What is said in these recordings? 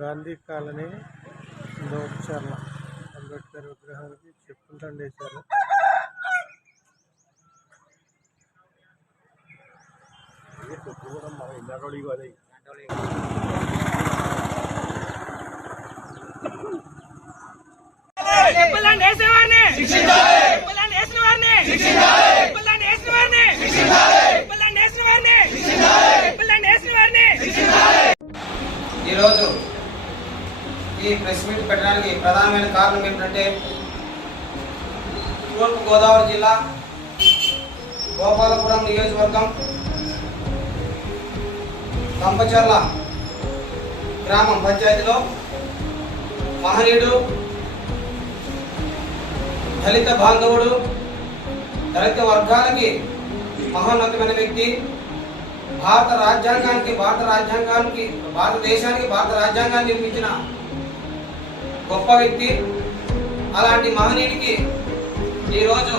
Gandhi colony దోచర్ల Ambedkar విగ్రహానికి చెప్పులు దండేశారు. ఈరోజు ఈ ప్రెస్ మీట్ పెట్టడానికి ప్రధానమైన కారణం ఏంటంటే తూర్పు గోదావరి జిల్లా గోపాలపురం నియోజకవర్గం తంపచర్ల గ్రామం పంచాయతీలో మహనీయుడు, దళిత బాంధవుడు, దళిత వర్గాలకి మహోన్నతమైన వ్యక్తి, భారతదేశానికి భారత రాజ్యాంగాన్ని నిర్మించిన గొప్ప వ్యక్తి. అలాంటి మహనీయుడికి ఈరోజు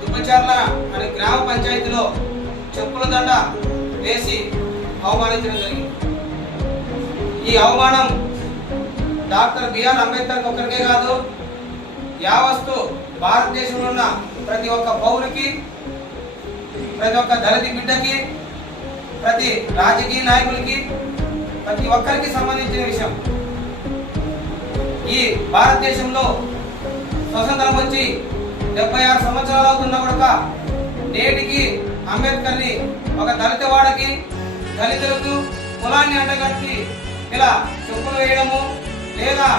దుబ్బచర్ల అనే గ్రామ పంచాయతీలో చెప్పుల దండ వేసి అవమానించడం జరిగింది. ఈ అవమానం డాక్టర్ బిఆర్ అంబేద్కర్ ఒక్కరికే కాదు, యావత్తు భారతదేశంలో ఉన్న ప్రతి ఒక్క పౌరుకి, ప్రతి ఒక్క దళిత బిడ్డకి, ప్రతి రాజకీయ నాయకులకి, ప్రతి ఒక్కరికి సంబంధించిన విషయం. ఈ భారతదేశంలో స్వతంత్రం వచ్చి 76 సంవత్సరాలు అవుతున్నా కూడా నేటికి అంబేద్కర్ని ఒక దళిత వాడకి, దళితులకు కులాన్ని అంటగట్టి ఇలా చెప్పులు వేయడము, లేదా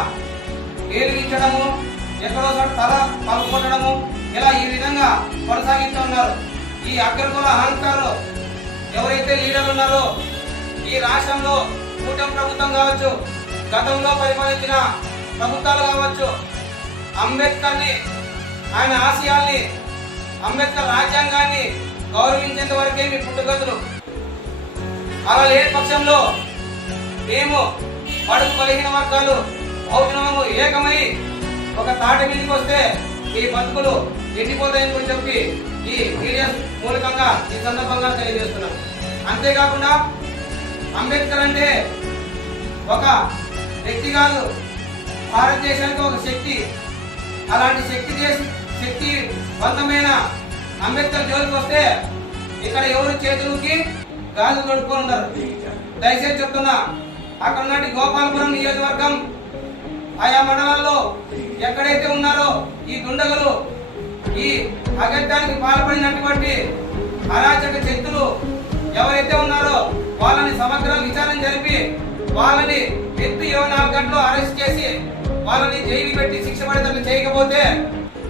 వేలుగించడము, ఎక్కడో తల పలుకొట్టడము, ఇలా ఈ విధంగా కొనసాగిస్తూ ఉన్నారు. ఈ అగ్రకుల అహంకారులు ఎవరైతే లీడర్లు ఉన్నారో ఈ రాష్ట్రంలో కూటమి ప్రభుత్వం కావచ్చు, గతంలో పరిపాలించిన ప్రభుత్వాలు కావచ్చు, అంబేద్కర్ని, ఆయన ఆశయాల్ని, అంబేద్కర్ రాజ్యాంగాన్ని గౌరవించేంత వరకే మీ పుట్టుగతులు. అలా లేని పక్షంలో మేము బడుగు బలహీన వర్గాలు బహుజనము ఏకమై ఒక తాటి మీదకి వస్తే ఈ బతుకులు ఎండిపోతాయని చెప్పి ఈ మీడియా మూలకంగా ఈ సందర్భంగా తెలియజేస్తున్నాం. అంతేకాకుండా అంబేద్కర్ అంటే ఒక వ్యక్తి కాదు, భారతదేశానికి ఒక శక్తి. అలాంటి శక్తి బంధమైన అంబేద్కర్ జోలికి వస్తే ఇక్కడ ఎవరు చేతులకి గాజు తొడుక్కొని ఉన్నారు. దయచేసి చెప్తున్నా, అక్కడ ఉన్నటి గోపాలపురం నియోజకవర్గం ఆయా మండలాల్లో ఎక్కడైతే ఉన్నారో ఈ దుండగులు, ఈ అగత్యానికి పాల్పడినటువంటి అరాచక శక్తులు ఎవరైతే ఉన్నారో వాళ్ళని సమగ్ర విచారణ జరిపి వాళ్ళని 24 గంటలు అరెస్ట్ చేసి వాళ్ళని జైలు పెట్టి శిక్ష పడేటట్లు చేయకపోతే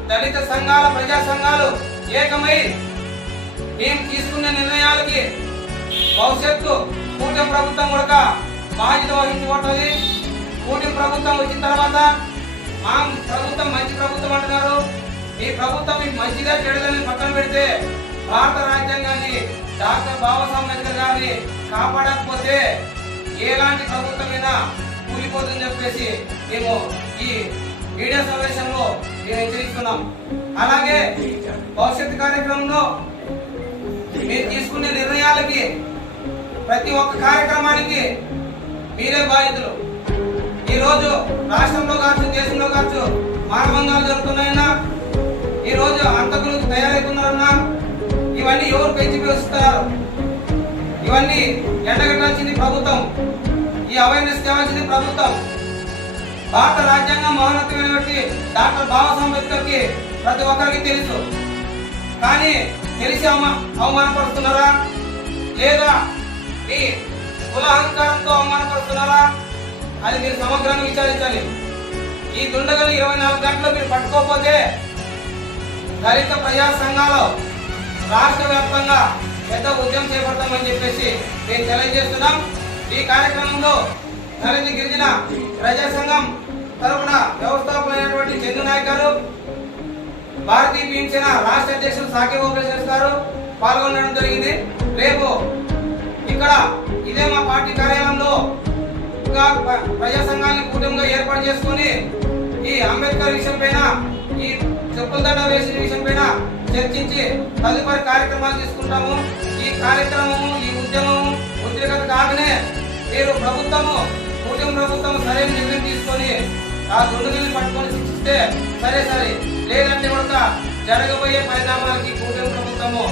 దళిత సంఘాల, ప్రజా సంఘాలు ఏకమై మేము తీసుకున్న నిర్ణయాలకి భవిష్యత్తు కూటమి ప్రభుత్వం కూడా బాధ్యత వహించుకుంటుంది. కూటమి ప్రభుత్వం వచ్చిన తర్వాత మా ప్రభుత్వం మంచి ప్రభుత్వం అంటున్నారు. ఈ ప్రభుత్వం మీకు మంచిగా చెడుదని పక్కన పెడితే భారత రాజ్యాంగాన్ని, డాక్టర్ బాబాసాహెబ్ అంబేద్కర్ గారిని కాపాడకపోతే ఎలాంటి ప్రభుత్వమైనా కూలిపోతుందని చెప్పేసి మేము ఈ మీడియా సమావేశంలో మేము హెచ్చరిస్తున్నాం. అలాగే భవిష్యత్ కార్యక్రమంలో మీరు తీసుకునే నిర్ణయాలకి, ప్రతి ఒక్క కార్యక్రమానికి మీరే బాధ్యతలు. ఈ రోజు రాష్ట్రంలో కావచ్చు, దేశంలో కావచ్చు మానభంగాలు జరుగుతున్నాయన్నా, ఈ రోజు అంతకులు తయారవుతున్నారన్నా, ఇవన్నీ ఎవరు పెంచి పోషిస్తారు? ఇవన్నీ ఎండగట్టాల్సింది ప్రభుత్వం, ఈ అవేర్నెస్ తేవాల్సింది ప్రభుత్వం. భారత రాజ్యాంగం మహోన్నతమైనటువంటి డాక్టర్ బాబాసాహెబ్ అంబేద్కర్ కి ప్రతి ఒక్కరికి తెలుసు. కానీ తెలిసి అవమానపరుస్తున్నారా, లేదా మీ కుల అహంకారంతో అవమానపరుస్తున్నారా? అది మీరు సమగ్రంగా విచారించాలి. ఈ దుండగలు 24 గంటలు మీరు పట్టుకోకపోతే దళిత ప్రజా సంఘాలు రాష్ట్ర వ్యాప్తంగా పెద్ద ఉద్యమం చేపడతామని చెప్పేసి మేము తెలియజేస్తున్నాం. ఈ కార్యక్రమంలో దళిత గిరిజన ప్రజా సంఘం తరఫున వ్యవస్థాపకులైనటువంటి చందు నాయక్ గారు, భారతీయ భీమసేన రాష్ట్ర అధ్యక్షులు సాకేబ్ ఓపరేషన్స్ గారు పాల్గొనడం జరిగింది. రేపు ఇక్కడ ఇదే మా పార్టీ కార్యాలయంలో ప్రజా సంఘాన్ని కూటమిగా ఏర్పాటు చేసుకుని ఈ అంబేద్కర్ విషయం పైన, ఈ చెప్పుల దండ వేసిన విషయం పైన చర్చించి తదుపరి కార్యక్రమాలు తీసుకుంటాము. ఈ కార్యక్రమము, ఈ ఉద్యమము ఉద్రిక్తత కాకనే మీరు ప్రభుత్వము కూటమి ప్రభుత్వం సరైన నిర్ణయం తీసుకొని ఆ దుండగుల్ని పట్టుకొని శిక్షిస్తే సరే, లేదంటే కూడా జరగబోయే పరిణామాలకి కూటమి ప్రభుత్వము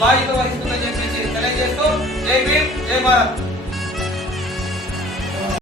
బాధ్యత వహిస్తుందని చెప్పేసి తెలియజేస్తూ జై భీమ్, జై భారత్.